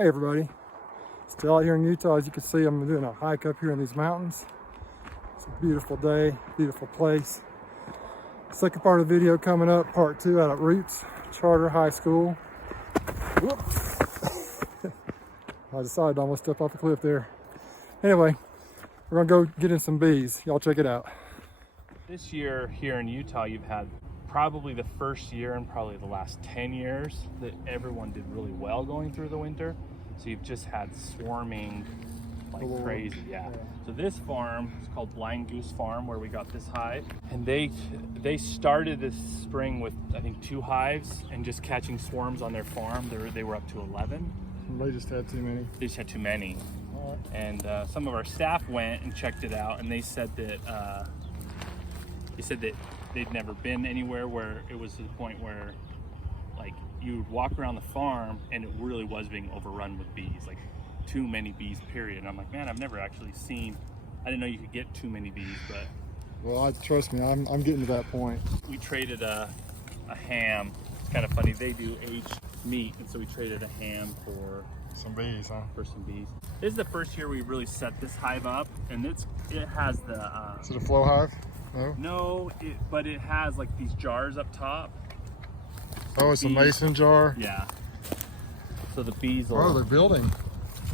Hey everybody, still out here in Utah. As you can see, I'm doing a hike up here in these mountains. It's a beautiful day, beautiful place. Second part of the video coming up, part 2 out at Roots Charter High School. Whoops. I decided to almost step off the cliff there. Anyway, we're gonna go get in some bees. Y'all check it out. This year here in Utah, you've had probably the first year and probably the last 10 years that everyone did really well going through the winter. So you've just had swarming like crazy, yeah. So this farm is called Blind Goose Farm, where we got this hive. And they started this spring with, I think, 2 hives and just catching swarms on their farm. They were up to 11. They just had too many. They just had too many. And some of our staff went and checked it out, and they said that they'd never been anywhere where it was to the point where like you would walk around the farm and it really was being overrun with bees, like too many bees, period. And I'm like, man, I've never actually seen, I didn't know you could get too many bees, but. Well, trust me, I'm getting to that point. We traded a ham. It's kind of funny, they do aged meat, and so we traded a ham for some bees, huh? For some bees. This is the first year we really set this hive up, and it has the... Is it a flow hive? No? No, but it has like these jars up top. Oh, it's a mason jar? Yeah. So the bees will... Oh, they're building.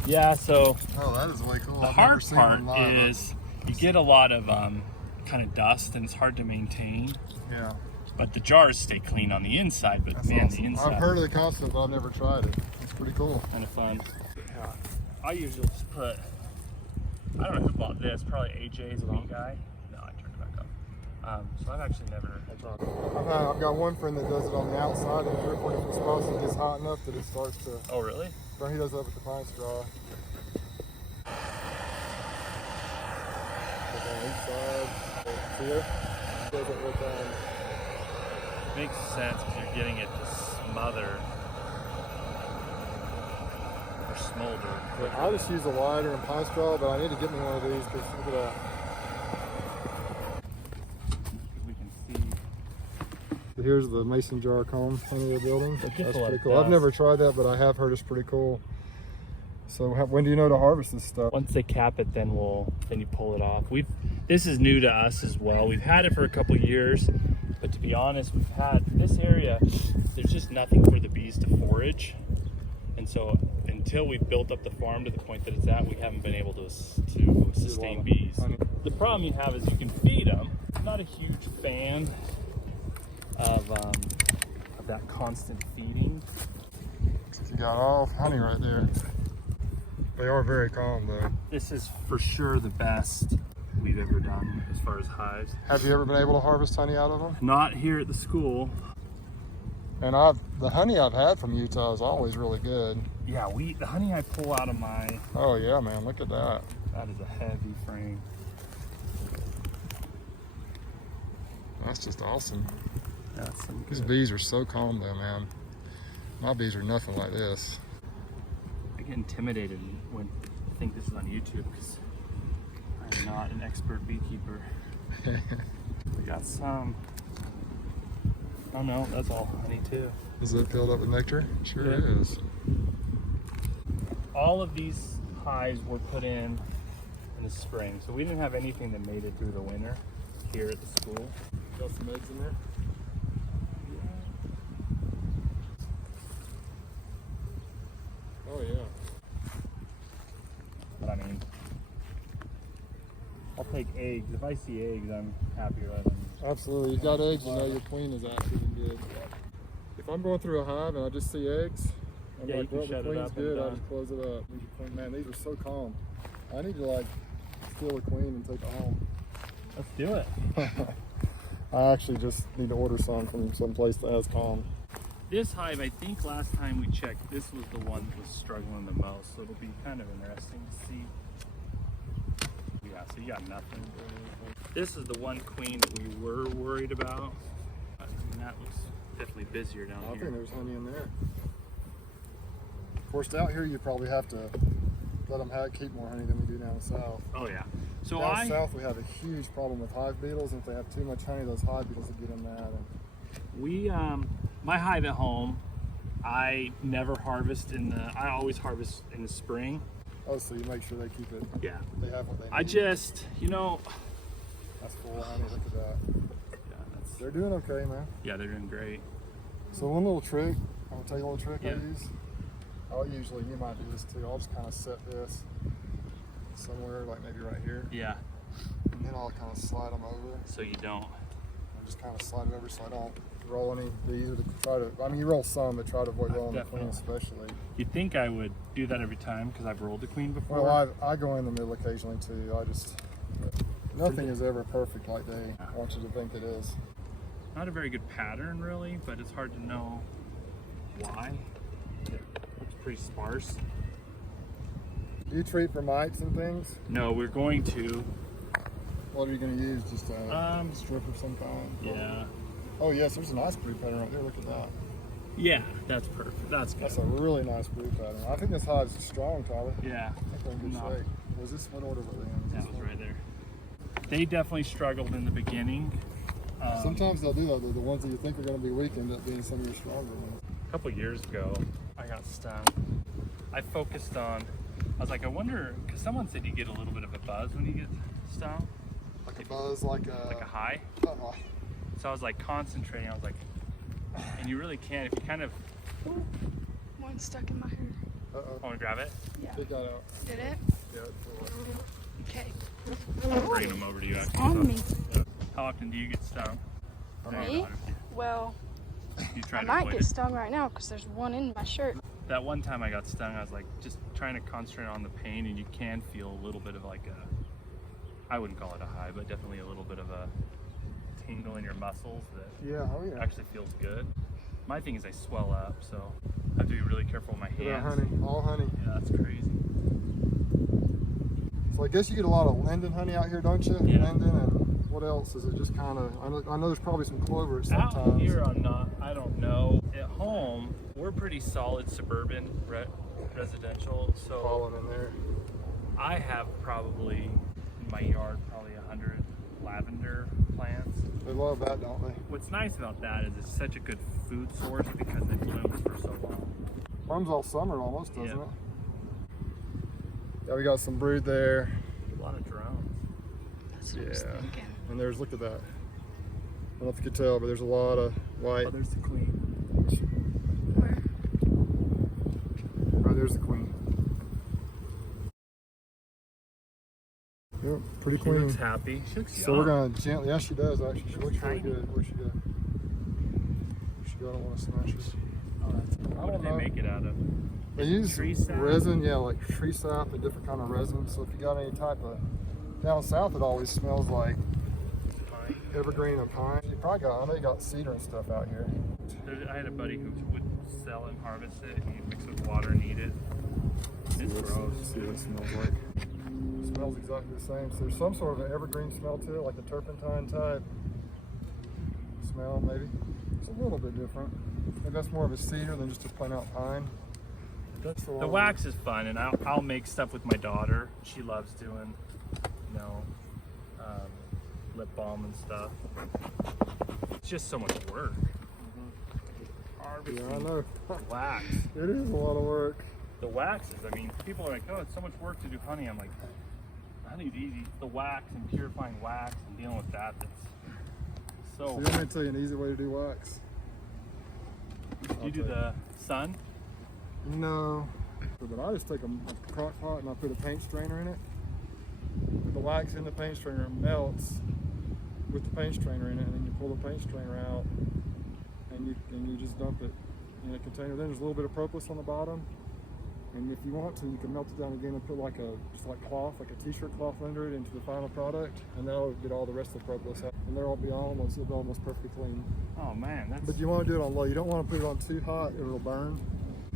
Yeah, so... Oh, that is way cool. The hard part is you get a lot of kind of dust, and it's hard to maintain. Yeah. But the jars stay clean on the inside, but that's man, awesome. the inside... I've heard of the concept, but I've never tried it. It's pretty cool. Kind of fun. Yeah. I usually just put... I don't know who bought this, probably AJ's a meat guy. No, I turned it back up. So I've actually never... I've got one friend that does it on the outside in 3 or 4 different spots. It gets hot enough that it starts to... Oh, really? But he does that with the pine straw. On each side. See it? He does it with... Makes sense because you're getting it to smother or smolder. But I just use a lighter and pine straw, but I need to get me one of these because look at that. We can see. So here's the mason jar comb under the building. That's pretty cool. Dust. I've never tried that, but I have heard it's pretty cool. So when do you know to harvest this stuff? Once they cap it, then you pull it off. This is new to us as well. We've had it for a couple years. But to be honest, we've had this area, there's just nothing for the bees to forage. And so until we've built up the farm to the point that it's at, we haven't been able to sustain bees. The problem you have is you can feed them. I'm not a huge fan of that constant feeding. You got all honey right there. They are very calm though. This is for sure the best we've ever done as far as hives. Have you ever been able to harvest honey out of them? Not here at the school. And the honey I've had from Utah is always really good. Yeah, the honey I pull out of my... Oh yeah, man, look at that. That is a heavy frame. That's just awesome. That's some good. These bees are so calm though, man. My bees are nothing like this. I get intimidated when I think this is on YouTube because I'm not an expert beekeeper. We got some. Oh no, that's all honey too. Is it filled up with nectar? Sure Yeah. it is. All of these hives were put in the spring, so we didn't have anything that made it through the winter here at the school. Got some eggs in there? Oh yeah. But I mean, I'll take eggs. If I see eggs, I'm happier with them. Absolutely. You got eggs, you know your queen is out feeding good. If I'm going through a hive and I just see eggs, I'm like, well, the queen's good, I'll just close it up. Man, these are so calm. I need to like steal a queen and take it home. Let's do it. I actually just need to order some from some place that has calm. This hive, I think last time we checked, this was the one that was struggling the most, so it'll be kind of interesting to see. Yeah, so you got nothing. This is the one queen that we were worried about. I mean, that looks definitely busier down here. I think there's honey in there. Of course, out here you probably have to let them keep more honey than we do down south. Oh yeah. So down south we have a huge problem with hive beetles, and if they have too much honey, those hive beetles will get them mad. We, my hive at home, I never harvest I always harvest in the spring. Oh, so you make sure they keep it. Yeah. They have what they need. I just, you know. That's full honey, look at that. Yeah, they're doing okay, man. Yeah, they're doing great. So one little trick, I'm gonna tell you a little trick Yeah. I use. You might do this too, I'll just kind of set this somewhere, like maybe right here. Yeah. And then I'll kind of slide them over. So you don't. I just kind of slide it over so I don't roll any of these, or to try to, I mean, you roll some, but try to avoid rolling the queen especially. You'd think I would do that every time because I've rolled the queen before. Well, I go in the middle occasionally too. Nothing is ever perfect like they want you to think it is. Not a very good pattern really, but it's hard to know why. It's pretty sparse. Do you treat for mites and things? No, we're going to. What are you going to use? Just a strip of some kind? Yeah. Oh yes, there's a nice brood pattern right there. Look at that. Yeah, that's perfect. That's good. That's a really nice brood pattern. I think this hive's strong, Tyler. Yeah. I think they're in good shape. Was this, what order were they in? That was right there. They definitely struggled in the beginning. Sometimes they'll do that. The ones that you think are going to be weak end up being some of your stronger ones. A couple years ago, I got stung. I focused on, I was like, I wonder, because someone said you get a little bit of a buzz when you get stung. Like a buzz, like a high. So I was like concentrating. I was like, and you really can't if you kind of. One stuck in my hair. Want to grab it? Yeah. Take that out. Did it? Yeah. Okay. I'm bringing them over to you. Actually. On me. How often do you get stung? Me? Well, You try I to might avoid get it. stung right now because there's one in my shirt. That one time I got stung, I was like just trying to concentrate on the pain, and you can feel a little bit of like I wouldn't call it a high, but definitely a little bit of a tingle in your muscles that actually feels good. My thing is I swell up, so I have to be really careful with my hands. Yeah, honey, all honey. Yeah, that's crazy. So I guess you get a lot of linden honey out here, don't you? Yeah. Linden, and what else? Is it just kind of, I know there's probably some clover sometimes. Out here I don't know. At home, we're pretty solid suburban residential, so Pollen in there. I have probably in my yard probably 100 lavender plants. They love that, don't they? What's nice about that is it's such a good food source because it blooms for so long. Blooms all summer almost, doesn't Yeah. it? Yeah, we got some brood there. A lot of drones. That's what I was thinking. And there's, look at that. I don't know if you could tell, but there's a lot of white. Oh, there's the queen. Where? Right there's the queen. Yep, pretty She queen. looks happy. She looks So young. we're gonna gently, yeah she does actually, she looks really tiny. good. Where'd she go? Where'd she go? I don't want to smash her. What do they make it out of? They use tree sap? resin, yeah, like tree sap and different kind of resin. So if you got any type of, down south it always smells like Pine. evergreen or pine. You probably got, I know you got cedar and stuff out here. I had a buddy who would sell and harvest it. He'd mix it with water and eat it. It's gross. See what it smells like. It smells exactly the same. So there's some sort of an evergreen smell to it, like a turpentine type smell maybe. It's a little bit different. Maybe that's more of a cedar than just a plain out pine. That's The wax is fun, and I'll make stuff with my daughter. She loves doing, lip balm and stuff. It's just so much work. Yeah, I know. Wax. It is a lot of work. The waxes, I mean, people are like, oh, it's so much work to do honey. I'm like, honey's easy. The wax and purifying wax and dealing with that, that's so. So you want me to tell you an easy way to do wax? Do you do the sun? No. But I just take a crock pot and I put a paint strainer in it. Put the wax in the paint strainer, it melts with the paint strainer in it, and then you pull the paint strainer out and you just dump it in a container. Then there's a little bit of propolis on the bottom. And if you want to, you can melt it down again and put like just like cloth, like a t-shirt cloth under it into the final product, and that'll get all the rest of the propolis out. And it'll be almost perfectly clean. Oh man, that's. But you want to do it on low. You don't want to put it on too hot; it'll burn.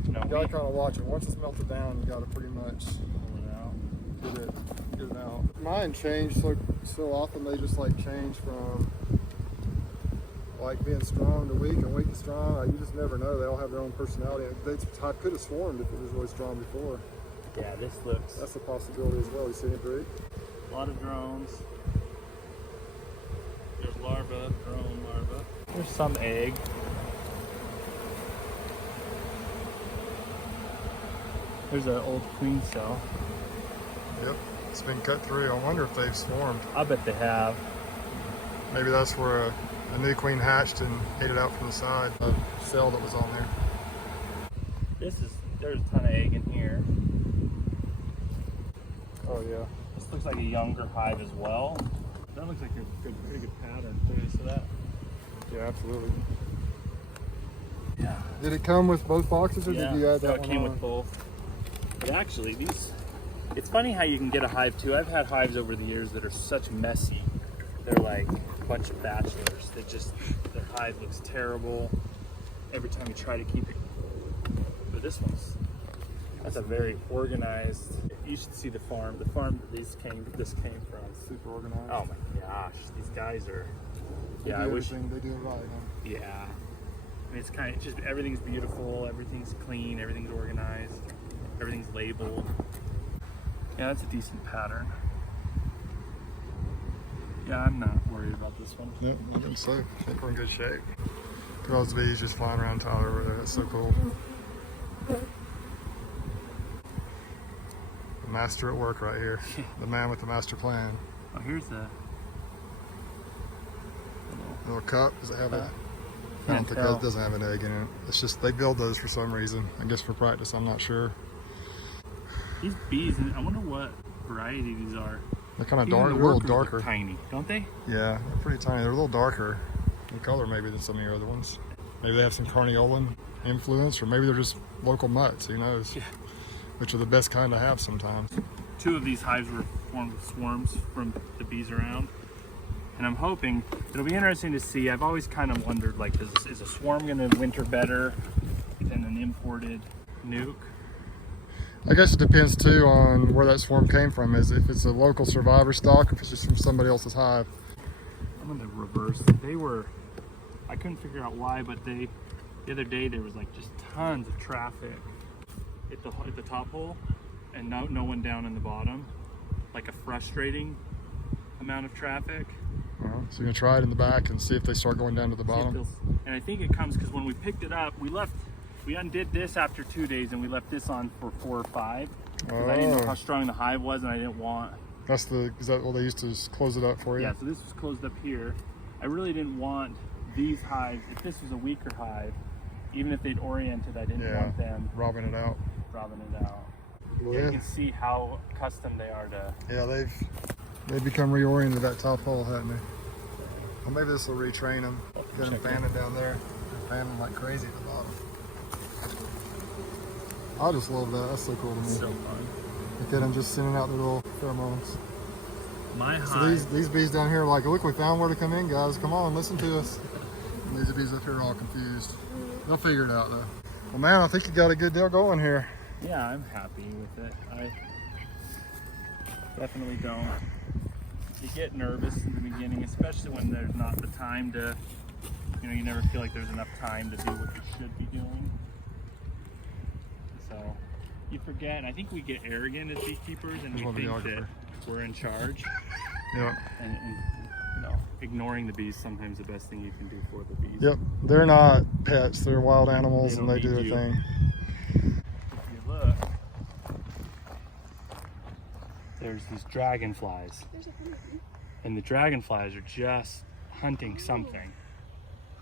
No, You gotta kind of watch it. Once it's melted down, you gotta pretty much pull it out. get it out. Mine change so often. They just like change from like being strong to weak and weak to strong. You just never know. They all have their own personality. I could have swarmed if it was really strong before. Yeah, this looks. That's a possibility as well. You see it, Drake? A lot of drones. There's larva, drone larva. There's some egg. There's an old queen cell. Yep, it's been cut through. I wonder if they've swarmed. I bet they have. Maybe that's where a new queen hatched and ate it out from the side. A cell that was on there. There's a ton of egg in here. Oh yeah. This looks like a younger hive as well. That looks like a pretty good pattern too, so that. Yeah, absolutely. Yeah. Did it come with both boxes, or did you add that no, one it came on? with both. But actually, it's funny how you can get a hive too. I've had hives over the years that are such messy. They're like a bunch of bachelors. Their hive looks terrible every time you try to keep it. But this that's a very organized. You should see the farm. The farm that this came from. Super organized. Oh my gosh, these guys are. They do everything. They do it right, huh? Yeah. I mean, it's just everything's beautiful, everything's clean, everything's organized, everything's labeled. Yeah, that's a decent pattern. Yeah, I'm not worried about this one. Yep, I think so. I think we're in good shape. Look at all those bees just flying around Tyler over there. That's so cool. The master at work right here. The man with the master plan. Oh, here's the Little cup. Does it have that? I Can't don't think tell. that doesn't have an egg in it. It's just they build those for some reason. I guess for practice. I'm not sure. These bees, I wonder what variety these are. They're kind of Even dark. the They're a little workers look darker. tiny, don't they? Yeah, they're pretty tiny. They're a little darker in color maybe than some of your other ones. Maybe they have some carniolan influence, or maybe they're just local mutts. Who knows? Yeah. Which are the best kind to have sometimes. 2 of these hives were formed with swarms from the bees around. And I'm hoping, it'll be interesting to see. I've always kind of wondered, like, is a swarm going to winter better than an imported nuke? I guess it depends too on where that swarm came from. Is if it's a local survivor stock, or if it's just from somebody else's hive. I'm going to reverse. I couldn't figure out why, but the other day there was like just tons of traffic at the top hole and no one down in the bottom. Like a frustrating amount of traffic. So you're gonna try it in the back and see if they start going down to the bottom. And I think it comes because when we picked it up, we undid this after 2 days and we left this on for 4 or 5. Because I didn't know how strong the hive was and I didn't want. Is that what they used to close it up for you? Yeah, so this was closed up here. I really didn't want these hives, if this was a weaker hive, even if they'd oriented, I didn't want them robbing it out. Yeah, you can see how accustomed they are to. Yeah, they've become reoriented to that top hole, haven't they? Well, maybe this will retrain them. Got them fanning down there. They're fanning like crazy at the bottom. I just love that. That's so cool to me. So fun. Look at them just sending out their little pheromones. My So hive. these bees down here are like, look, we found where to come in, guys. Come on, listen to us. And these bees up here are all confused. They'll figure it out, though. Well, man, I think you got a good deal going here. Yeah, I'm happy with it. I definitely don't. You get nervous in the beginning, especially when there's not the time to, you never feel like there's enough time to do what you should be doing. So you forget, and I think we get arrogant as beekeepers and we think that we're in charge. Yeah. And ignoring the bees sometimes the best thing you can do for the bees. Yep, they're not pets, they're wild animals and they do their thing. If you look, there's these dragonflies. And the dragonflies are just hunting something.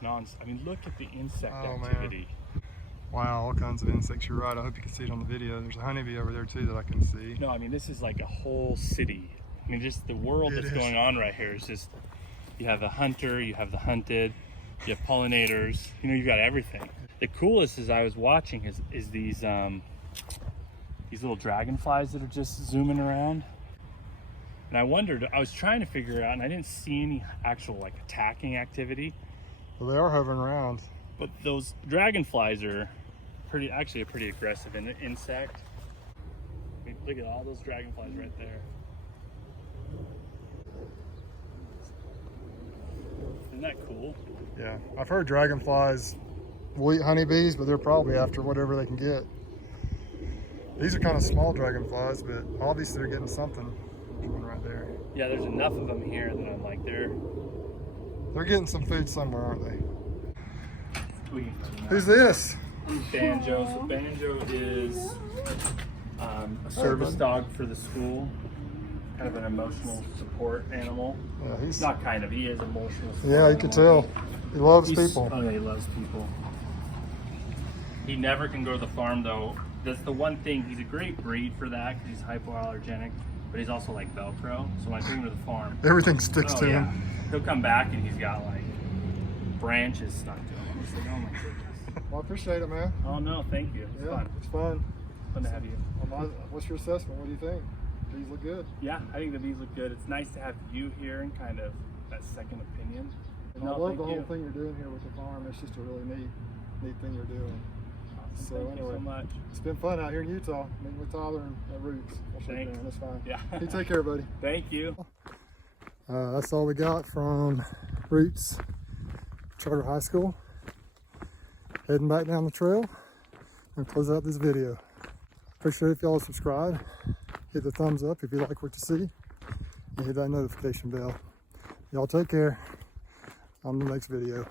I mean, look at the insect activity. Man. Wow, all kinds of insects. You're right. I hope you can see it on the video. There's a honeybee over there too that I can see. No, I mean, this is like a whole city. I mean, just the world that's going on right here is just, you have a hunter, you have the hunted, you have pollinators, you've got everything. The coolest is I was watching is these little dragonflies that are just zooming around. And I wondered, I was trying to figure out, and I didn't see any actual like attacking activity. Well, they are hovering around. But those dragonflies are actually a pretty aggressive insect. I mean, look at all those dragonflies right there. Isn't that cool? Yeah, I've heard dragonflies will eat honeybees, but they're probably after whatever they can get. These are kind of small dragonflies, but obviously they're getting something. There's one right there. Yeah, there's enough of them here that I'm like, they're getting some food somewhere, aren't they? tweaking. Who's this? Banjo. So Banjo is A service dog for the school. Kind of an emotional support animal. Yeah, he's not kind of, he is emotional support. Yeah, you can tell. He loves people. Oh yeah, he loves people. He never can go to the farm though. That's the one thing. He's a great breed for that because he's hypoallergenic, but he's also like Velcro. So when I bring him to the farm, Everything sticks to him. He'll come back and he's got like branches stuck to him. I'm just like, oh my goodness. Well, I appreciate it, man. Oh no, thank you. It's fun. It's fun. Fun to have you. What's your assessment? What do you think? Bees look good. Yeah, I think the bees look good. It's nice to have you here and kind of that second opinion. And I love the whole thing you're doing here with the farm. It's just a really neat thing you're doing. So thank you so much. It's been fun out here in Utah, meeting with Tyler and Roots. Thanks. That's fine. Yeah. You take care, buddy. Thank you. That's all we got from Roots Charter High School. Heading back down the trail and close out this video. Appreciate it if y'all subscribe. Hit the thumbs up if you like what you see. And hit that notification bell. Y'all take care. On the next video.